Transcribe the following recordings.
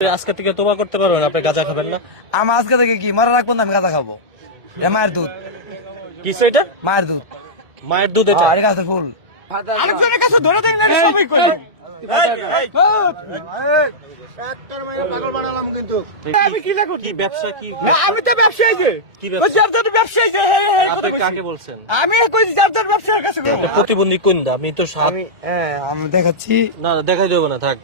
আজকে থেকে তোমা করতে পারবেন আপনি গাঁজা খাবেন না? আমি আজকে থেকে কি? মারা রাখব না আমি গাঁজা খাব। এটা মায়ের দুধ। কিছু এটা? মায়ের দুধ। মায়ের দুধ এটা। আর ফুল। আমি তো ব্যবসায়ী দেখাচ্ছি না দেখাই না থাক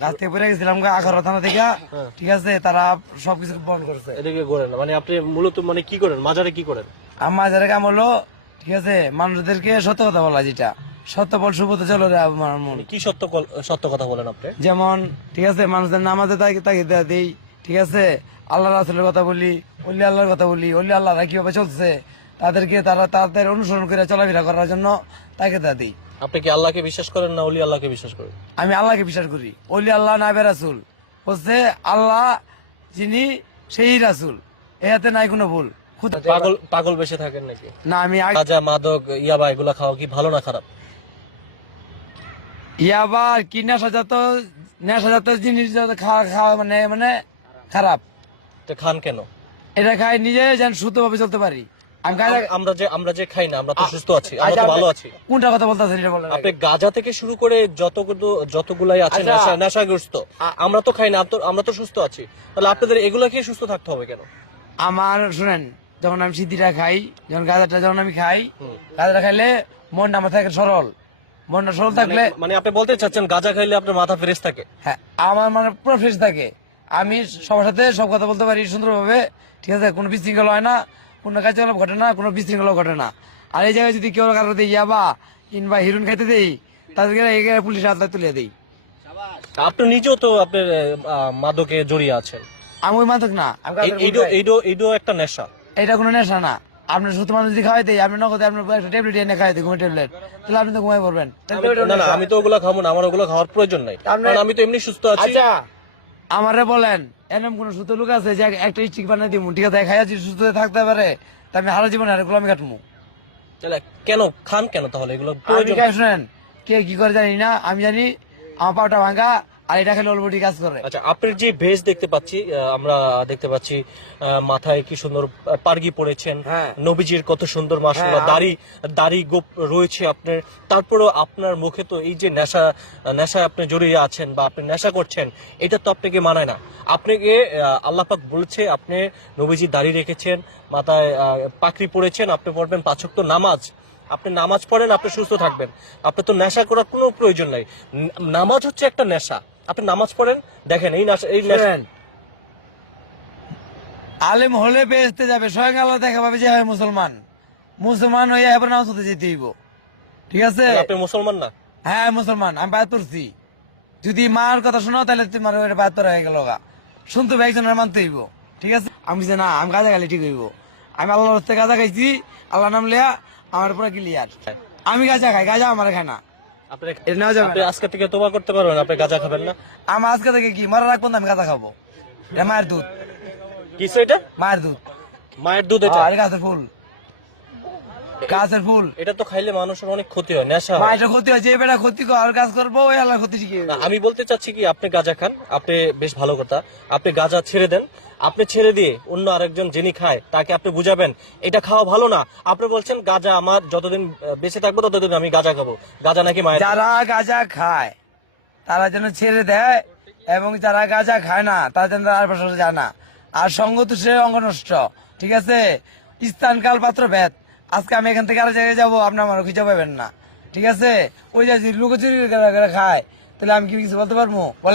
গাছ থেকে পড়ে গেছিলাম। ঠিক আছে তারা সবকিছু বন্ধ করছে এদিকে করেন মানে আপনি মূলত মানে কি করেন মাজারে কি করেন যারা কাম হলো ঠিক আছে মানুষদেরকে সত্য কথা বলা যেটা সত্য বল সুবত চলো রে আমার মন। মানে কি সত্য সত্য কথা বলেন আপনি? যেমন ঠিক আছে মানুষদের নামাজে তাকে তাকে দেই ঠিক আছে? আল্লাহ রাসুলের কথা বলি অলি আল্লাহর কথা বলি অলি আল্লাহরা কীভাবে চলছে? তাদেরকে তারা তাদের অনুসরণ করে চলাফেরা করার জন্য তাকে তা দিই। আপনি কি আল্লাহকে বিশ্বাস করেন না অলি আল্লাহকে বিশ্বাস করেন? আমি আল্লাহকে বিশ্বাস করি। অলি আল্লাহ নাবে রাসুল। হচ্ছে আল্লাহ যিনি সেই রাসুল। এতে নাই কোনো ভুল। পাগল পাগল বেশে থাকেন নাকি? না আমি মাদক ইয়াবা এগুলা খাওয়া কি ভালো না খারাপ? ইয়াবার কি নেশাজাত নেশাজাত জিনিস খাওয়া খাওয়া মানে মানে খারাপ। তো খান কেন? এটা খাই নিজে যেন সুস্থভাবে চলতে পারি। আমরা যে আমরা যে খাই না আমরা তো সুস্থ আছি আমরা তো ভালো আছি। কোনটা কথা বলতেছেন এটা বলেন আপনি গাঁজা থেকে শুরু করে যতগুলো যতগুলাই আছে আচ্ছা। নেশা নেশাগ্রস্ত আমরা তো খাই না আমরা তো সুস্থ আছি। তাহলে আপনাদের এগুলো খেয়ে সুস্থ থাকতে হবে কেন? আমার শুনেন যখন আমি সিদ্ধিটা খাই যখন গাঁজাটা যখন আমি খাই গাঁজাটা খাইলে মনটা আমার থাকে সরল। মনটা সরল থাকলে মানে আপনি বলতে চাচ্ছেন গাঁজা খাইলে আপনার মাথা ফ্রেশ থাকে। হ্যাঁ আমার মানে পুরো ফ্রেশ থাকে। আমি সবার সাথে সব কথা বলতে পারি সুন্দরভাবে ঠিক আছে? কোনো বিশৃঙ্খলা হয় না কোনো কার্যকলাপ ঘটে না কোনো বিশৃঙ্খলা ঘটে না। আর এই জায়গায় যদি কেউ কারও দিই ইয়াবা কিংবা হিরুন খাইতে দেই তাদেরকে পুলিশের হাতে তুলে দেই। আপনি নিজেও তো আপনার মাদকে জড়িয়ে আছেন। আমি ওই মাদক না খাই। এইটো এইটো একটা নেশা। এটা কোনো নেশা না। আপনি সুস্থ মানুষ যদি খাওয়াই দেয় আপনি নগদে আপনার একটা ট্যাবলেট এনে ঘুমের ট্যাবলেট তাহলে আপনি তো ঘুমাই পড়বেন। না না আমি তো ওগুলো খাব না আমার ওগুলো খাওয়ার প্রয়োজন নাই। কারণ আমি তো এমনি সুস্থ আছি। আচ্ছা। আমারে বলেন এরকম কোন সুস্থ লোক আছে যে একটা স্টিক বানিয়ে দিব ঠিক আছে খাইয়া সুস্থ থাকতে পারে তা আমি হারা জীবনে আর গোলামি কাটবো তাহলে কেন? খান কেন তাহলে? এগুলো আমি শুনেন? কে কি করে জানি না আমি জানি আমার পাটা ভাঙা আর এটা খেলে অলবটি কাজ করে। আচ্ছা আপনার যে ভেজ দেখতে পাচ্ছি আমরা দেখতে পাচ্ছি আহ, মাথায় কি সুন্দর পারগি পড়েছেন হ্যাঁ। নবীজির কত সুন্দর মাসাল্লাহ হ্যাঁ, দাড়ি দাড়ি গোপ রয়েছে আপনার। তারপরেও আপনার মুখে তো এই যে নেশা নেশা আপনি জড়িয়ে আছেন বা আপনি নেশা করছেন এটা তো আপনাকে মানায় না। আপনাকে আহ, আল্লাহ পাক বলেছে আপনি নবীজির দাড়ি রেখেছেন মাথায় পাকড়ি পড়েছেন আপনি পড়বেন পাঁচক্ত নামাজ। আপনি নামাজ পড়েন আপনি সুস্থ থাকবেন। আপনি তো নেশা করার কোনো প্রয়োজন নাই। নামাজ হচ্ছে একটা নেশা। আপনি নামাজ পড়েন দেখেন এই এই আলেম হলে বেসতে যাবে স্বয়ং আল্লাহ দেখা পাবে যে হয় মুসলমান। মুসলমান হয়ে এবার নামাজ পড়তে যেতে হইব। ঠিক আছে? আপনি মুসলমান না? হ্যাঁ মুসলমান আমি বায়াত করছি যদি মার কথা শোনো তাহলে তোমার ওটা বায়াত হয়ে গেল গা। শুনতে হবে একজনের মানতে হইব। ঠিক আছে? আমি যে না আমি গাঁজা খাইলে ঠিক হইব। আমি আল্লাহর হস্তে গাঁজা খাইছি আল্লাহ নাম লিয়া আমার পুরো ক্লিয়ার আমি গাঁজা খাই গাঁজা আমার খায় না। আপনি আজকে থেকে তোবা করতে পারবেন আপনি গাঁজা খাবেন না। আমি আজকে থেকে কি? মারা রাখব না আমি গাঁজা খাব। এটা মায়ের দুধ। কিছু এটা? মায়ের দুধ। মায়ের দুধ এটা। আর গাছের ফুল। গাছের ফুল। এটা তো খাইলে মানুষের অনেক ক্ষতি হয় নেশা হয়। মায়ের ক্ষতি হয়েছে এই বেটা ক্ষতি কর কাজ করব ওই আল্লাহ ক্ষতি আমি বলতে চাচ্ছি কি আপনি গাঁজা খান আপনি বেশ ভালো কথা। আপনি গাঁজা ছেড়ে দেন আপনি ছেড়ে দিয়ে অন্য আরেকজন যিনি খায় তাকে আপনি বুঝাবেন এটা খাওয়া ভালো না। আপনি বলছেন গাঁজা আমার যতদিন বেঁচে থাকব ততদিন আমি গাঁজা খাব। গাঁজা নাকি মায়ের? যারা গাঁজা খায় তারা যেন ছেড়ে দেয় এবং যারা গাঁজা খায় না তারা যেন আর পাশে যায় না। আর সঙ্গ তো সে অঙ্গ নষ্ট ঠিক আছে? স্থান কাল পাত্র ভেদ। আজকে আমি এখান থেকে আরও জায়গায় যাব, আপনি আমার খুঁজে পাবেন না। ঠিক আছে? ওই যে লুকোচুরি খায়, তাহলে আমি কি কিছু বলতে পারব? বলে